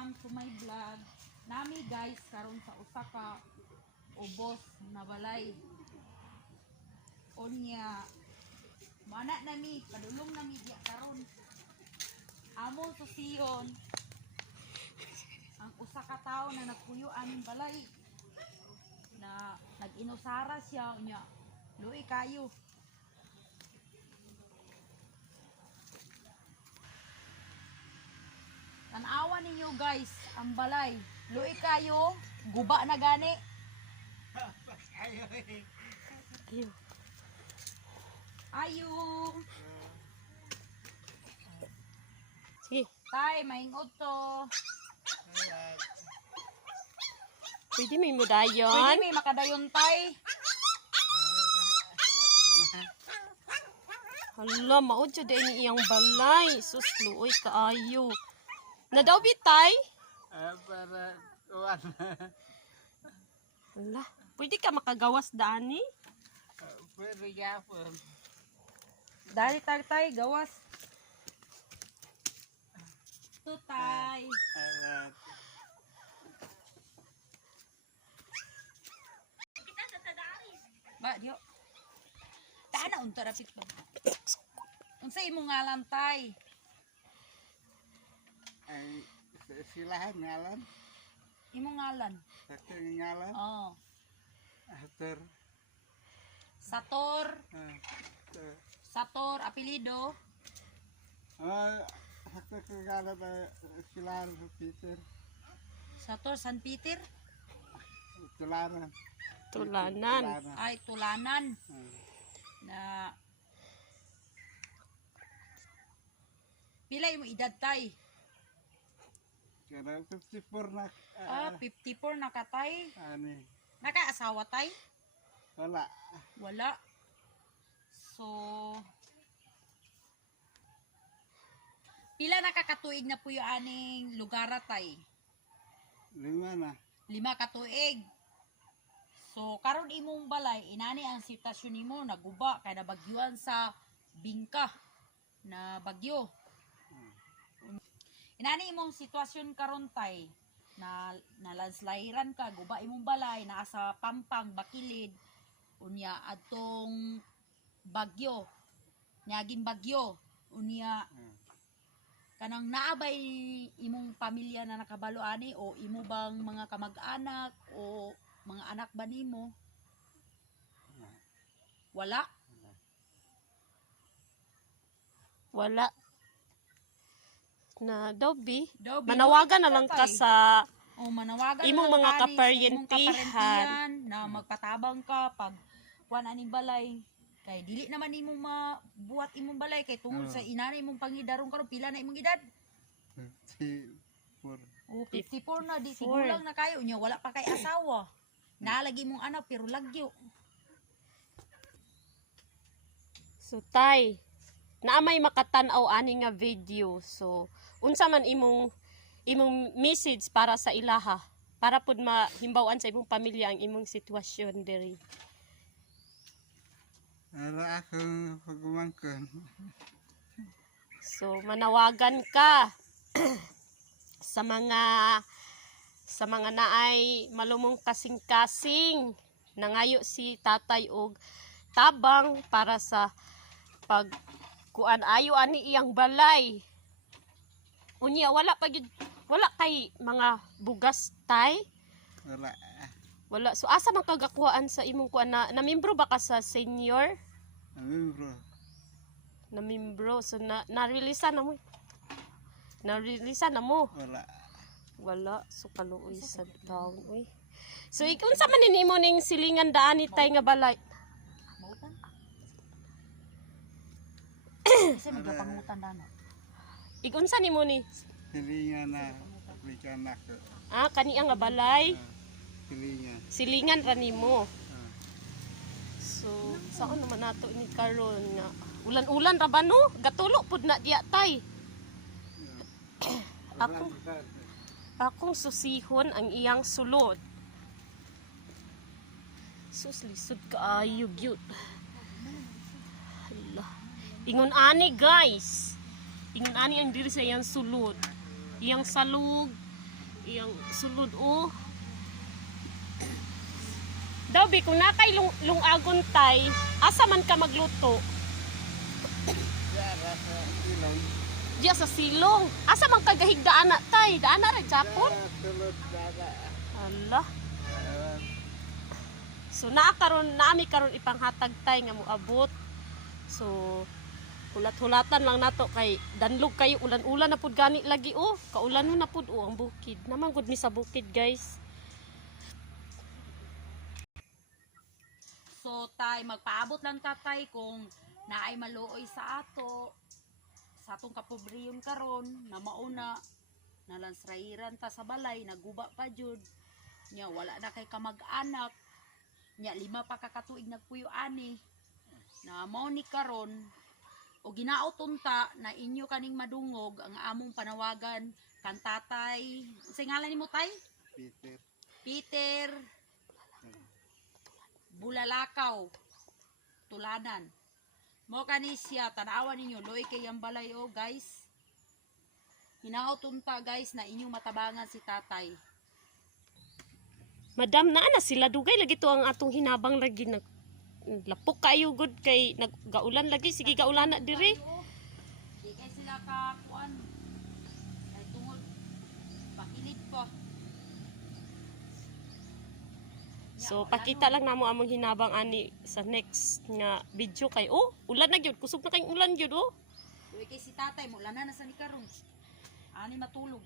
welcome to my vlog. Nami guys karon sa usa ka ubos na balay. Unya mana nami padulong nami diya karon. Amon susiyon ang usa ka tawo na nagpuyo aming balay. Na nag-inusara siya unya. Luoy kayo. Tanawa ninyo guys, ang balay. Luoy kayo, guba na gani. Ayo. Ayo. Sige. Tay, maingod to. Pwede may mudayon. Pwede may makadayon tay. Hala, maod siya din iyang balay. Sus, luoy kaayo. Na daw bitay? Para tuwan. Hala, pwede ka makagawas dani? Pwede yapon. Dali tay, gawas. To tay. Alat. Ba, diyo. Tana unta rapit ba? Unsa imong ngalan tay? Ay, silahan ngalan. Imong ngalan? Satu ngalan. Oh. Atur. Sator, Atur. Sator apelyido. Satu ngalan silahan Peter. Sator San Peter. Tulanan. Tulanan. Ay tulanan na pila imong edad tay? Kaya 54 na. 54 na ka tay. Ani. Nakaasawa tay? Wala. Wala. So pila nakakatuig na po yung aning lugar tay? 5 na. 5 katuig. So karon imong balay inani ang sitwasyon nimo naguba kay nabagyuan sa bingka na bagyo. Inani imong sitwasyon karon tay na nalanslairan ka guba imong balay naa sa Pampang Bakilid unya adtong bagyo niaging bagyo unya kanang naabay imong pamilya na nakabalo ani o imo bang mga kamag-anak o mga anak ba nimo? Wala. Wala. Na Dobby, Daw, manawagan na lang ka sa manawagan imong na lang mga kani sa imong kaparyentihan. kaparentihan na magpatabang ka pag kuan aning balay kay dili naman nimo mabuhat imong balay kay tungod sa inana imong pangidarong karon pila na imong edad? 54. Oh, 54 na di sigulang na kayo nya wala pa kay asawa. Nalagi mong anak pero lagyo. So tay, naamay makatan-aw ani nga video. So unsa man imong message para sa ilaha para pud mahimbawan sa imong pamilya ang imong sitwasyon diri. Ara akong pagumangkon. So manawagan ka sa mga naay malumong kasing-kasing nangayo si tatay og tabang para sa pag kuan ayo ani iyang balay. Unya wala kay mga bugas tay. Wala. Wala. So asa man kagakuhaan sa imong kuan na membro ba ka sa senior? Amin bro. Na membro. So na-release na mo. Na-release na mo. Wala. Wala. So kaluoy sa town. Uy. So unsa man nimo ning silingan daan ni tay nga balay? Mautan. Kasi magapangutan dano. Igunsa nimo ni? Hilingan na. Bikan ako. Kani ang nga balay. Hilingan. Silingan ra nimo. So saan naman nato ni karon nga ulan-ulan ra ba no? Gatulo pud na diya tay. Akong susihon ang iyang sulod. Sus lisod kaayo gyud. Hala. Ingon ani guys. Ingon ani ang diri sa iyang sulod. Iyang salug iyang sulod oh. Daw bi kung nakay lungagon tay, asa man ka magluto? Yara sa ilong. Diya sa silong. Asa man ka gahigdaan na tay? Daan na rin Japon? Tulad dara. Allah. So naami karon ipanghatag tay nga moabot. So hulat-hulatan lang nato kay danlog kayo ulan-ulan na pud gani lagi oh. Kaulan na pud oh ang bukid. Naman gud mi sa bukid guys. So tay magpaabot lang tatay kung naay maluoy sa ato sa atong kapobriyon karon na mauna nalansrairan ta sa balay naguba pa jud nya wala na kay kamag-anak nya 5 pa ka katuig nagpuyo ani na mao ni karon o ginaot unta na inyo kaning madungog ang among panawagan kan tatay sa ngalan nimo tay Peter. Peter Bulalakaw Tulanan mo kani siya tanawan ninyo loy kay ang balay oh guys hinaot unta guys na inyong matabangan si tatay. Madam na sila dugay lagi to ang atong hinabang lagi nag lapok kayo good kay naggaulan lagi sige gaulan na dire. Di kay sila ka kuan ay tungod pakilid pa. So pakita lang namo among hinabang ani sa next nga video kay oh ulan na gyud kusog na kay ulan gyud oh. Loy kay si tatay mo lana na sa ni karon. Ani matulog.